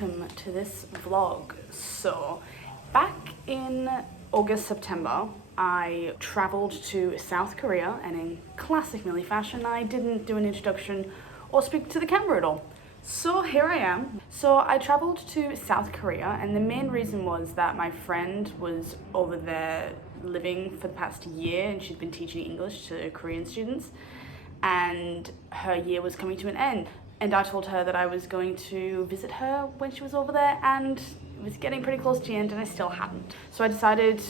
welcome to this vlog. So back in August, September, I travelled to South Korea, and in classic Millie fashion, I didn't do an introduction or speak to the camera at all. So here I am. So I travelled to South Korea, and the main reason was that my friend was over there living for the past year, and she'd been teaching English to Korean students, and her year was coming to an end. And I told her that I was going to visit her when she was over there, and it was getting pretty close to the end and I still hadn't. So I decided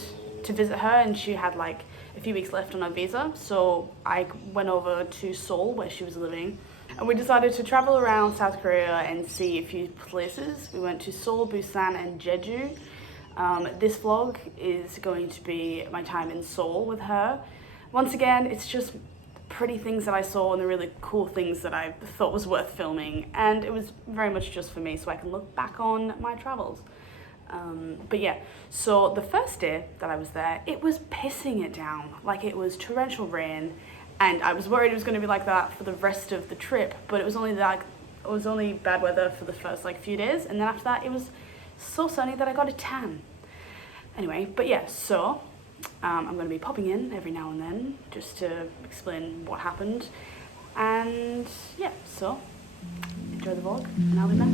to visit her, and she had like a few weeks left on her visa. So I went over to Seoul, where she was living, and we decided to travel around South Korea and see a few places. We went to Seoul, Busan and Jeju. This vlog is going to be my time in Seoul with her. Once again, it's just pretty things that I saw and the really cool things that I thought was worth filming, and it was very much just for me so I can look back on my travels. But yeah, so the first day that I was there, it was pissing it down. Like, it was torrential rain, and I was worried it was going to be like that for the rest of the trip, but it was only bad weather for the first like few days, and then after that it was so sunny that I got a tan. Anyway, but yeah, so I'm going to be popping in every now and then just to explain what happened, and yeah, so enjoy the vlog and I'll be back.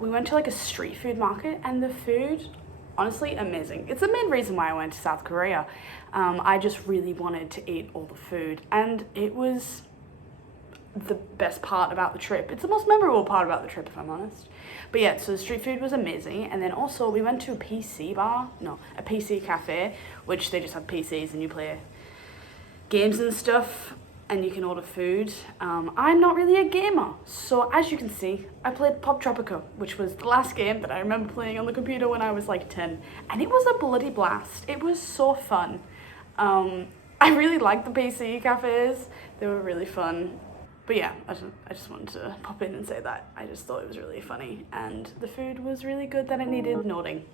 We went to like a street food market, and the food, honestly, amazing. It's the main reason why I went to South Korea. I just really wanted to eat all the food, and it was the best part about the trip. It's the most memorable part about the trip, if I'm honest. But yeah, so the street food was amazing, and then also we went to a PC cafe, which they just have PCs and you play games and stuff, and you can order food. I'm not really a gamer, so as you can see, I played Pop Tropica, which was the last game that I remember playing on the computer when I was like 10, and it was a bloody blast. It was so fun. I really liked the PC cafes. They were really fun. But yeah, I just wanted to pop in and say that. I just thought it was really funny, and the food was really good that it needed noting.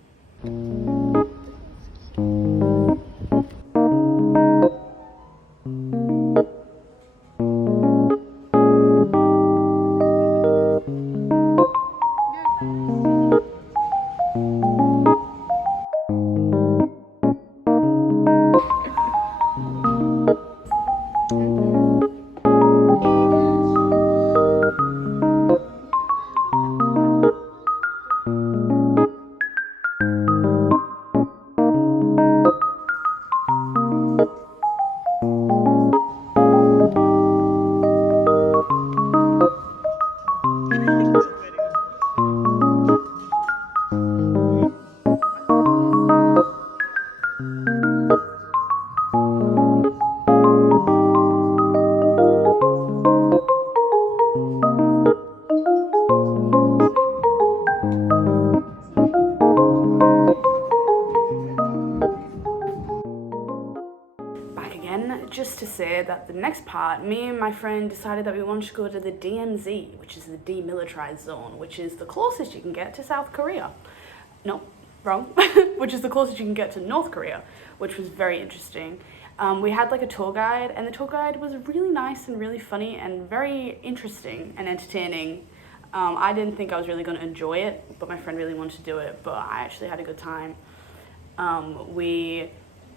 say that the next part, me and my friend decided that we wanted to go to the DMZ, which is the demilitarized zone, which is the closest you can get to South Korea. No, wrong. Which is the closest you can get to North Korea, which was very interesting. We had like a tour guide, and the tour guide was really nice and really funny and very interesting and entertaining. I didn't think I was really going to enjoy it, but my friend really wanted to do it, but I actually had a good time. We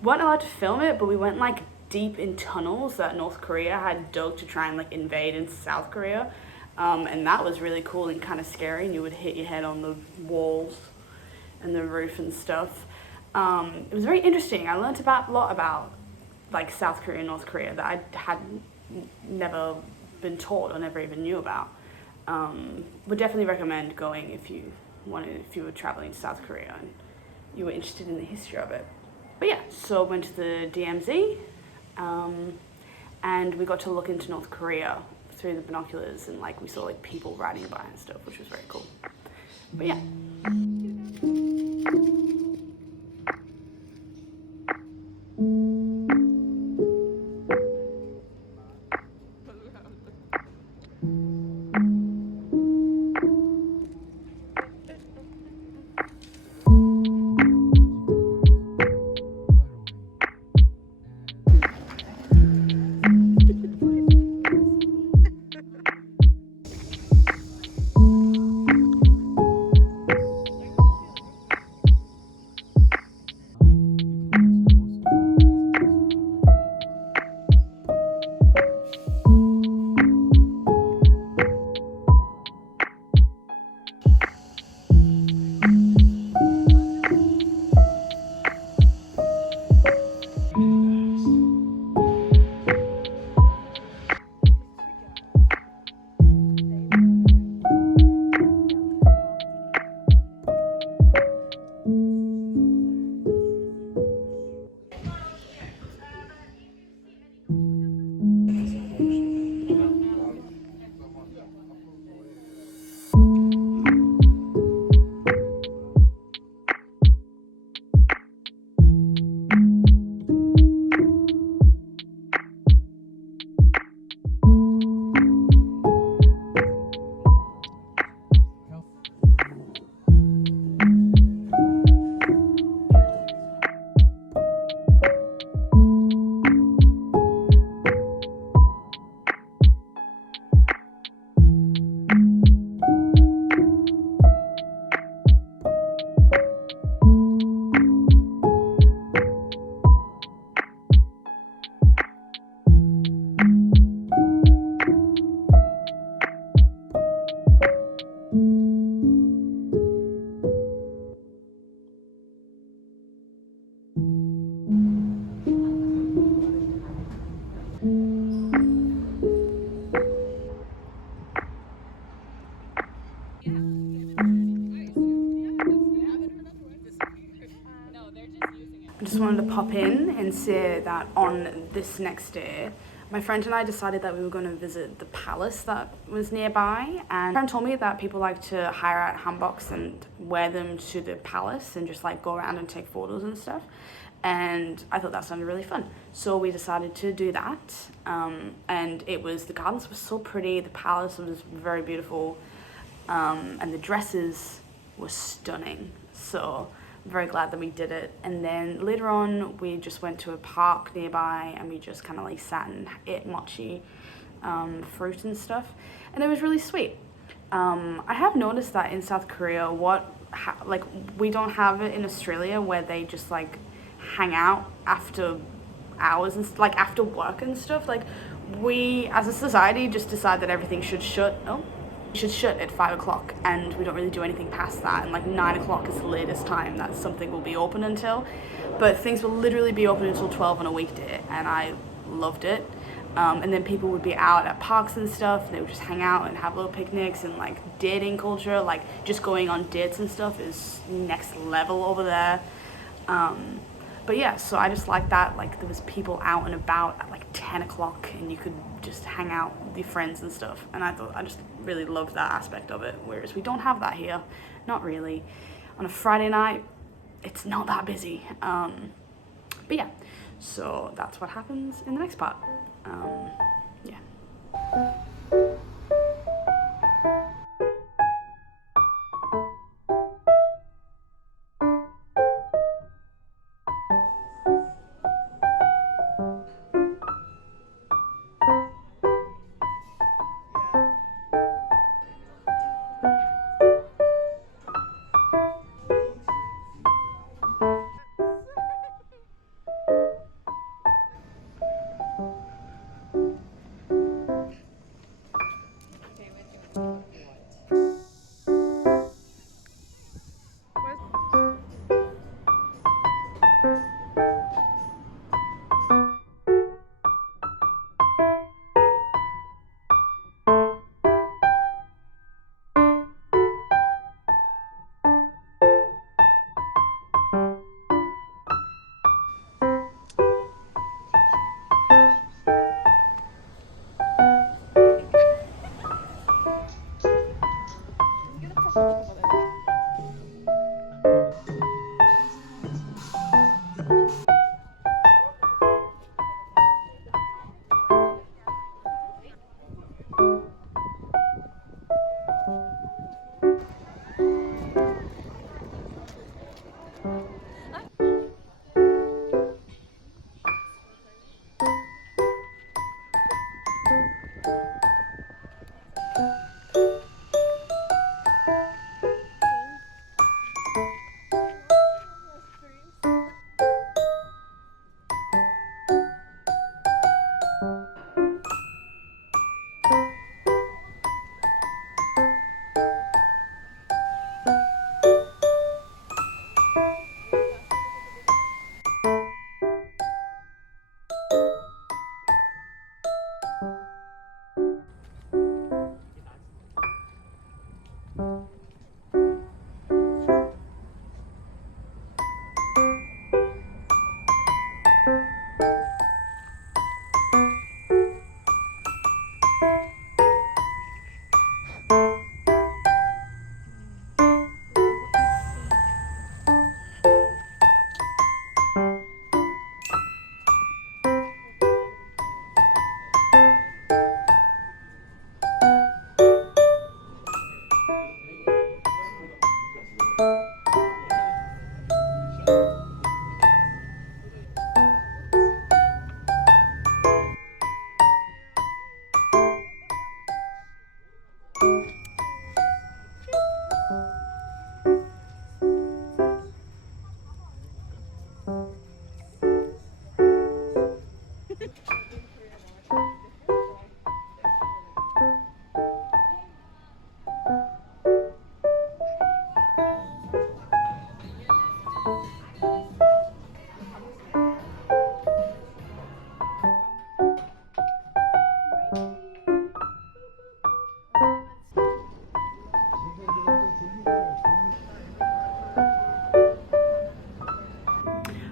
weren't allowed to film it, but we went like deep in tunnels that North Korea had dug to try and like invade into South Korea. And that was really cool and kind of scary, and you would hit your head on the walls and the roof and stuff. It was very interesting. I learned a lot about like South Korea and North Korea that I had never been taught or never even knew about. Would definitely recommend going if you were traveling to South Korea and you were interested in the history of it. But yeah, so went to the DMZ, and we got to look into North Korea through the binoculars, and like we saw like people riding by and stuff, which was very cool. But yeah. I just wanted to pop in and say that on this next day, my friend and I decided that we were going to visit the palace that was nearby, and my friend told me that people like to hire out hanboks and wear them to the palace and just like go around and take photos and stuff, and I thought that sounded really fun, so we decided to do that. And the gardens were so pretty, the palace was very beautiful, and the dresses were stunning, so I'm very glad that we did it. And then later on we just went to a park nearby and we just kind of like sat and ate mochi fruit and stuff, and it was really sweet. I have noticed that in South Korea, we don't have it in Australia where they just like hang out after hours and like after work and stuff. Like we as a society just decide that everything should shut at 5 o'clock, and we don't really do anything past that, and like 9 o'clock is the latest time that something will be open until, but things will literally be open until 12 on a weekday, and I loved it. And then people would be out at parks and stuff, and they would just hang out and have little picnics, and like dating culture, like just going on dates and stuff is next level over there. But yeah, so I just like that, like there was people out and about at like 10 o'clock and you could just hang out with your friends and stuff, and I just really loved that aspect of it, whereas we don't have that here, not really. On a Friday night, it's not that busy. But yeah, so that's what happens in the next part. Yeah.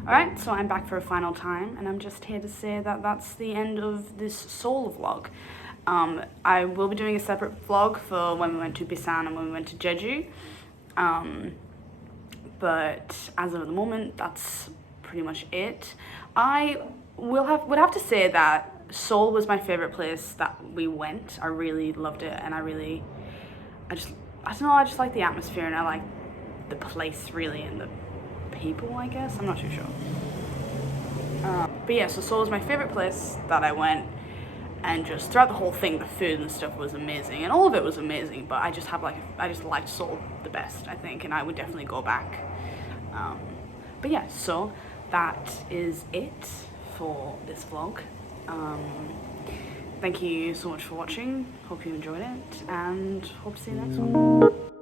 Alright, so I'm back for a final time, and I'm just here to say that that's the end of this Seoul vlog. I will be doing a separate vlog for when we went to Busan and when we went to Jeju. But as of the moment, that's pretty much it. I would have to say that Seoul was my favorite place that we went. I really loved it, and I don't know, I just like the atmosphere, and I like the place really, and the people, I guess. I'm not too sure. But yeah, so Seoul was my favorite place that I went, and just throughout the whole thing, the food and stuff was amazing, and all of it was amazing, but I just liked Seoul the best, I think, and I would definitely go back. But yeah, so that is it for this vlog. Thank you so much for watching. Hope you enjoyed it, and hope to see you next one.